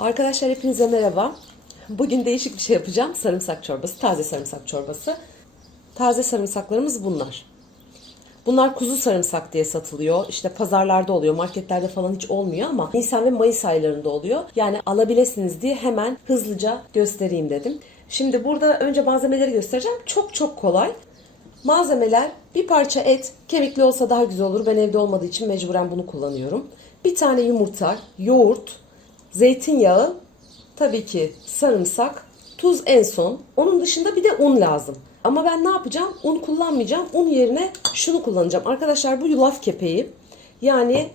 Arkadaşlar hepinize merhaba. Bugün değişik bir şey yapacağım. Sarımsak çorbası, taze sarımsak çorbası. Taze sarımsaklarımız bunlar. Bunlar kuzu sarımsak diye satılıyor. İşte pazarlarda oluyor, marketlerde falan hiç olmuyor ama Nisan ve Mayıs aylarında oluyor. Yani alabilirsiniz diye hemen hızlıca göstereyim dedim. Şimdi burada önce malzemeleri göstereceğim. Çok çok kolay. Malzemeler bir parça et, kemikli olsa daha güzel olur. Ben evde olmadığı için mecburen bunu kullanıyorum. Bir tane yumurta, yoğurt, zeytinyağı, tabii ki sarımsak, tuz en son. Onun dışında bir de un lazım. Ama ben ne yapacağım? Un kullanmayacağım. Un yerine şunu kullanacağım. Arkadaşlar bu yulaf kepeği. Yani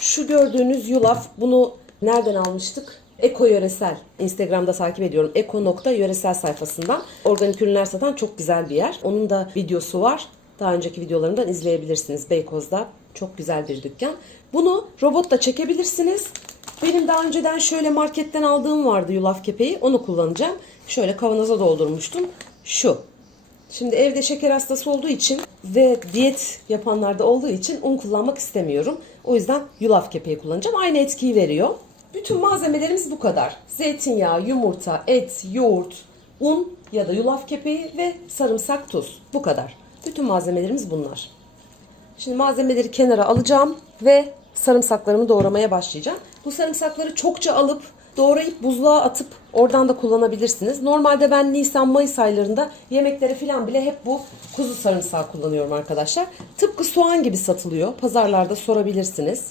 şu gördüğünüz yulaf bunu nereden almıştık? Eko Yöresel. Instagram'da takip ediyorum. Eko.yöresel sayfasından. Organik ürünler satan çok güzel bir yer. Onun da videosu var. Daha önceki videolarımdan izleyebilirsiniz. Beykoz'da çok güzel bir dükkan. Bunu robotla çekebilirsiniz. Benim daha önceden şöyle marketten aldığım vardı yulaf kepeği. Onu kullanacağım. Şöyle kavanoza doldurmuştum. Şu. Şimdi evde şeker hastası olduğu için ve diyet yapanlarda olduğu için un kullanmak istemiyorum. O yüzden yulaf kepeği kullanacağım. Aynı etkiyi veriyor. Bütün malzemelerimiz bu kadar. Zeytinyağı, yumurta, et, yoğurt, un ya da yulaf kepeği ve sarımsak, tuz. Bu kadar. Bütün malzemelerimiz bunlar. Şimdi malzemeleri kenara alacağım ve sarımsaklarımı doğramaya başlayacağım. Bu sarımsakları çokça alıp doğrayıp buzluğa atıp oradan da kullanabilirsiniz. Normalde ben Nisan Mayıs aylarında yemeklere falan bile hep bu kuzu sarımsağı kullanıyorum arkadaşlar. Tıpkı soğan gibi satılıyor. Pazarlarda sorabilirsiniz.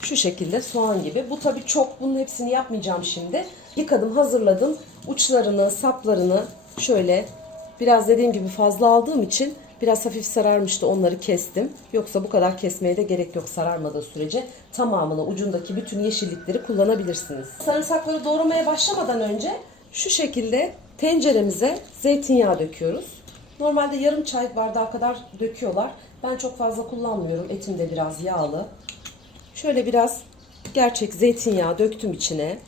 Şu şekilde soğan gibi. Bu tabii çok. Bunun hepsini yapmayacağım şimdi. Yıkadım, hazırladım. Uçlarını, saplarını şöyle biraz dediğim gibi fazla aldığım için biraz hafif sararmıştı. Onları kestim. Yoksa bu kadar kesmeye de gerek yok sararmadığı sürece. Tamamını ucundaki bütün yeşillikleri kullanabilirsiniz. Sarımsakları doğramaya başlamadan önce şu şekilde tenceremize zeytinyağı döküyoruz. Normalde yarım çay bardağı kadar döküyorlar. Ben çok fazla kullanmıyorum. Etim de biraz yağlı. Şöyle biraz gerçek zeytinyağı döktüm içine.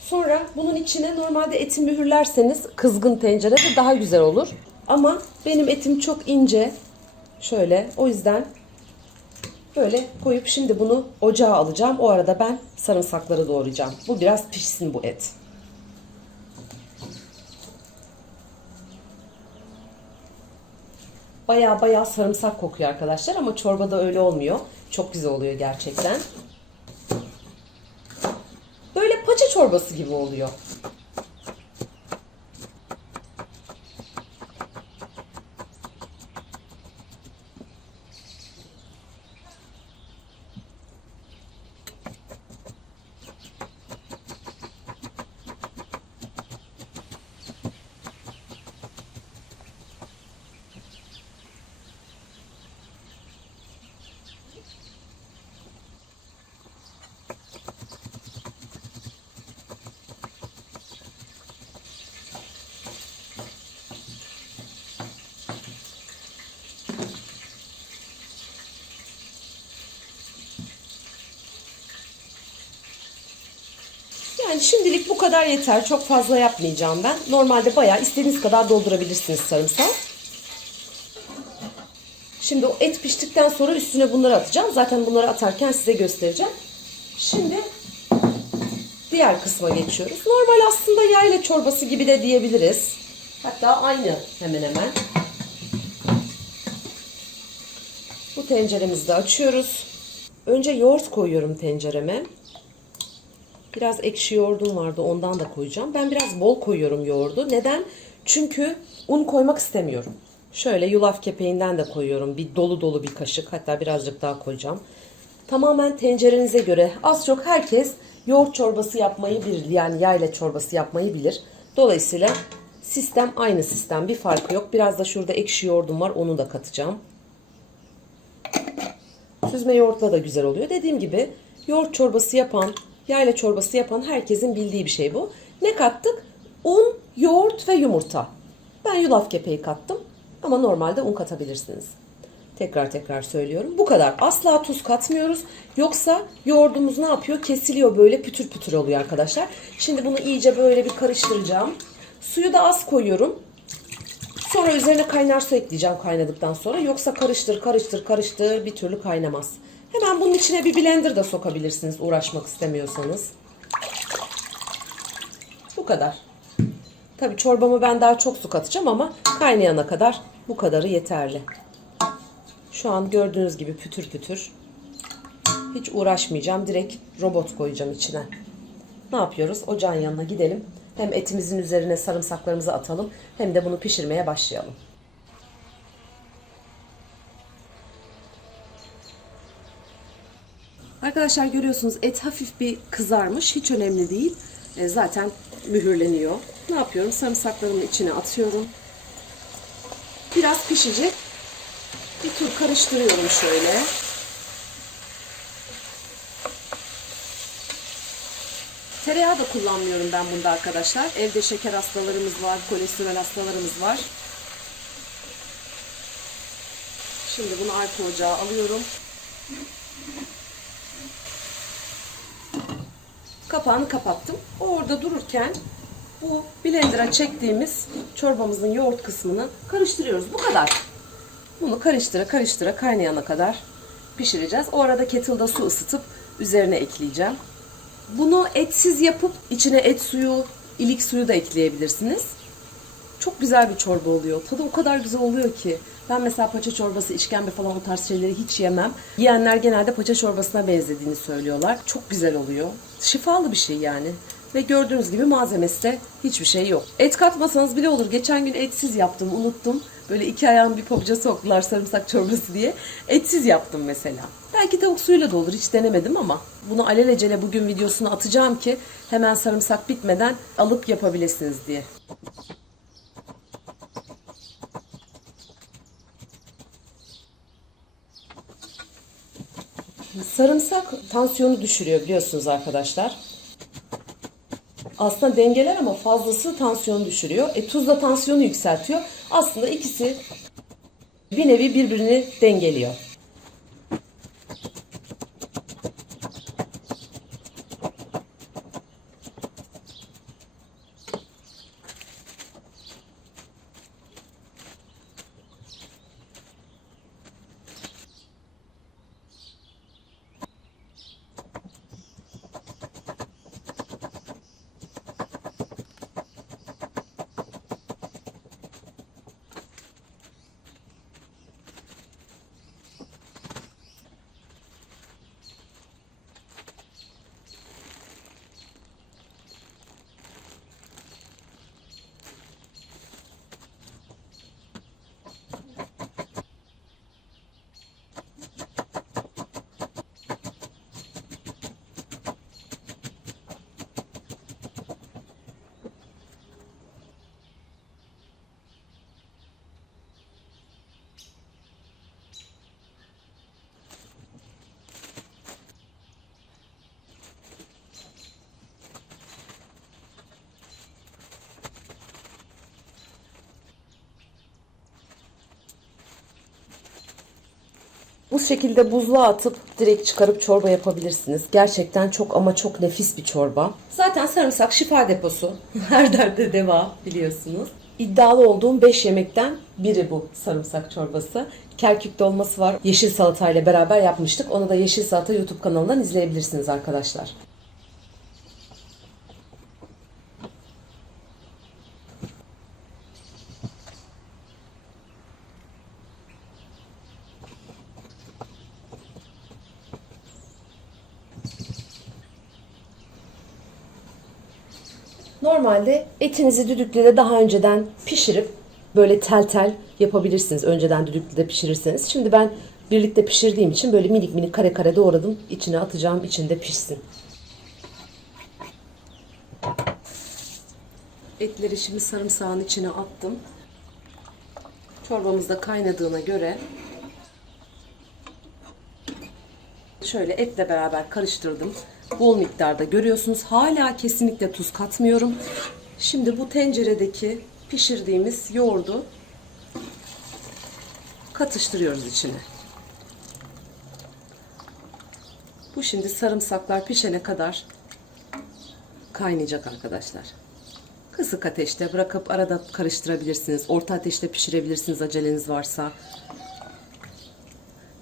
Sonra bunun içine normalde eti mühürlerseniz kızgın tencerede daha güzel olur. Ama benim etim çok ince. Şöyle o yüzden böyle koyup şimdi bunu ocağa alacağım. O arada ben sarımsakları doğrayacağım. Bu biraz pişsin bu et. Baya baya sarımsak kokuyor arkadaşlar ama çorbada öyle olmuyor. Çok güzel oluyor gerçekten. Böyle paça çorbası gibi oluyor. Şimdilik bu kadar yeter. Çok fazla yapmayacağım ben. Normalde bayağı istediğiniz kadar doldurabilirsiniz sarımsağı. Şimdi o et piştikten sonra üstüne bunları atacağım. Zaten bunları atarken size göstereceğim. Şimdi diğer kısma geçiyoruz. Normal aslında yayla çorbası gibi de diyebiliriz. Hatta aynı hemen hemen. Bu tenceremizi de açıyoruz. Önce yoğurt koyuyorum tencereme. Biraz ekşi yoğurdum vardı ondan da koyacağım. Ben biraz bol koyuyorum yoğurdu. Neden? Çünkü un koymak istemiyorum. Şöyle yulaf kepeğinden de koyuyorum. Bir dolu dolu bir kaşık hatta birazcık daha koyacağım. Tamamen tencerenize göre az çok herkes yoğurt çorbası yapmayı bilir. Yani yayla çorbası yapmayı bilir. Dolayısıyla sistem aynı sistem. Bir farkı yok. Biraz da şurada ekşi yoğurdum var. Onu da katacağım. Süzme yoğurtla da güzel oluyor. Dediğim gibi yoğurt çorbası yapan, yayla çorbası yapan herkesin bildiği bir şey bu. Ne kattık? Un, yoğurt ve yumurta. Ben yulaf kepeği kattım ama normalde un katabilirsiniz. Tekrar tekrar söylüyorum. Bu kadar. Asla tuz katmıyoruz. Yoksa yoğurdumuz ne yapıyor? Kesiliyor böyle pütür pütür oluyor arkadaşlar. Şimdi bunu iyice böyle bir karıştıracağım. Suyu da az koyuyorum. Sonra üzerine kaynar su ekleyeceğim kaynadıktan sonra. Yoksa karıştır karıştır karıştır bir türlü kaynamaz. Hemen bunun içine bir blender da sokabilirsiniz uğraşmak istemiyorsanız. Bu kadar. Tabii çorbama ben daha çok su katacağım ama kaynayana kadar bu kadarı yeterli. Şu an gördüğünüz gibi pütür pütür. Hiç uğraşmayacağım. Direkt robot koyacağım içine. Ne yapıyoruz? Ocağın yanına gidelim. Hem etimizin üzerine sarımsaklarımızı atalım hem de bunu pişirmeye başlayalım. Arkadaşlar görüyorsunuz et hafif bir kızarmış. Hiç önemli değil. E, zaten mühürleniyor. Ne yapıyorum? Sarımsaklarımı içine atıyorum. Biraz pişecek. Bir tur karıştırıyorum şöyle. Tereyağı da kullanmıyorum ben bunda arkadaşlar. Evde şeker hastalarımız var, kolesterol hastalarımız var. Şimdi bunu arka ocağa alıyorum. Kapağını kapattım. Orada dururken bu blender'a çektiğimiz çorbamızın yoğurt kısmını karıştırıyoruz. Bu kadar. Bunu karıştıra karıştıra kaynayana kadar pişireceğiz. O arada kettle'da su ısıtıp üzerine ekleyeceğim. Bunu etsiz yapıp içine et suyu, ilik suyu da ekleyebilirsiniz. Çok güzel bir çorba oluyor. Tadı o kadar güzel oluyor ki. Ben mesela paça çorbası, işkembe falan o tarz şeyleri hiç yemem. Yiyenler genelde paça çorbasına benzediğini söylüyorlar. Çok güzel oluyor. Şifalı bir şey yani. Ve gördüğünüz gibi malzemesi de hiçbir şey yok. Et katmasanız bile olur. Geçen gün etsiz yaptım, unuttum. Böyle iki ayağın bir pabuca soktular sarımsak çorbası diye. Etsiz yaptım mesela. Belki tavuk suyuyla da olur. Hiç denemedim ama. Bunu alelacele bugün videosunu atacağım ki hemen sarımsak bitmeden alıp yapabilirsiniz diye. Sarımsak tansiyonu düşürüyor biliyorsunuz arkadaşlar. Aslında dengeler ama fazlası tansiyonu düşürüyor. E tuz da tansiyonu yükseltiyor. Aslında ikisi bir nevi birbirini dengeliyor. Bu şekilde buzluğa atıp direkt çıkarıp çorba yapabilirsiniz. Gerçekten çok ama çok nefis bir çorba. Zaten sarımsak şifa deposu. Her derde deva biliyorsunuz. İddialı olduğum 5 yemekten biri bu sarımsak çorbası. Kerkük dolması var. Yeşil salatayla beraber yapmıştık. Onu da Yeşil Salata YouTube kanalından izleyebilirsiniz arkadaşlar. Normalde etinizi düdüklüde daha önceden pişirip böyle tel tel yapabilirsiniz. Önceden düdüklüde pişirirseniz. Şimdi ben birlikte pişirdiğim için böyle minik minik kare kare doğradım. İçine atacağım içinde pişsin. Etleri şimdi sarımsağın içine attım. Çorbamız da kaynadığına göre Şöyle etle beraber karıştırdım. Bol miktarda görüyorsunuz. Hala kesinlikle tuz katmıyorum. Şimdi bu tenceredeki pişirdiğimiz yoğurdu katıştırıyoruz içine. Bu şimdi sarımsaklar pişene kadar kaynayacak arkadaşlar. Kısık ateşte bırakıp arada karıştırabilirsiniz. Orta ateşte pişirebilirsiniz aceleniz varsa.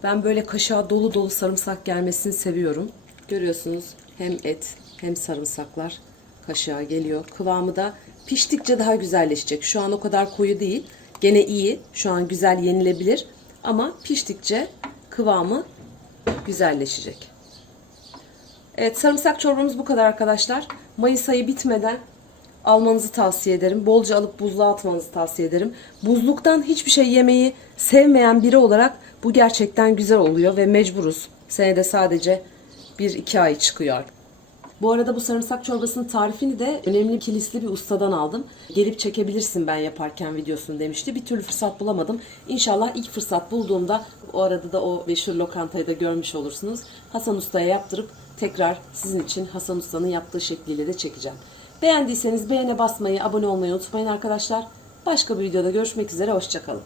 Ben böyle kaşığa dolu dolu sarımsak gelmesini seviyorum. Görüyorsunuz hem et hem sarımsaklar kaşığa geliyor. Kıvamı da piştikçe daha güzelleşecek. Şu an o kadar koyu değil. Gene iyi. Şu an güzel yenilebilir. Ama piştikçe kıvamı güzelleşecek. Evet sarımsak çorbamız bu kadar arkadaşlar. Mayıs ayı bitmeden almanızı tavsiye ederim. Bolca alıp buzluğa atmanızı tavsiye ederim. Buzluktan hiçbir şey yemeyi sevmeyen biri olarak bu gerçekten güzel oluyor ve mecburuz. Senede sadece 1-2 ay çıkıyor. Bu arada bu sarımsak çorbasının tarifini de önemli kilisli bir ustadan aldım. Gelip çekebilirsin ben yaparken videosunu demişti. Bir türlü fırsat bulamadım. İnşallah ilk fırsat bulduğumda o arada da o meşhur lokantayı da görmüş olursunuz. Hasan Usta'ya yaptırıp tekrar sizin için Hasan Usta'nın yaptığı şekliyle de çekeceğim. Beğendiyseniz beğene basmayı, abone olmayı unutmayın arkadaşlar. Başka bir videoda görüşmek üzere, hoşçakalın.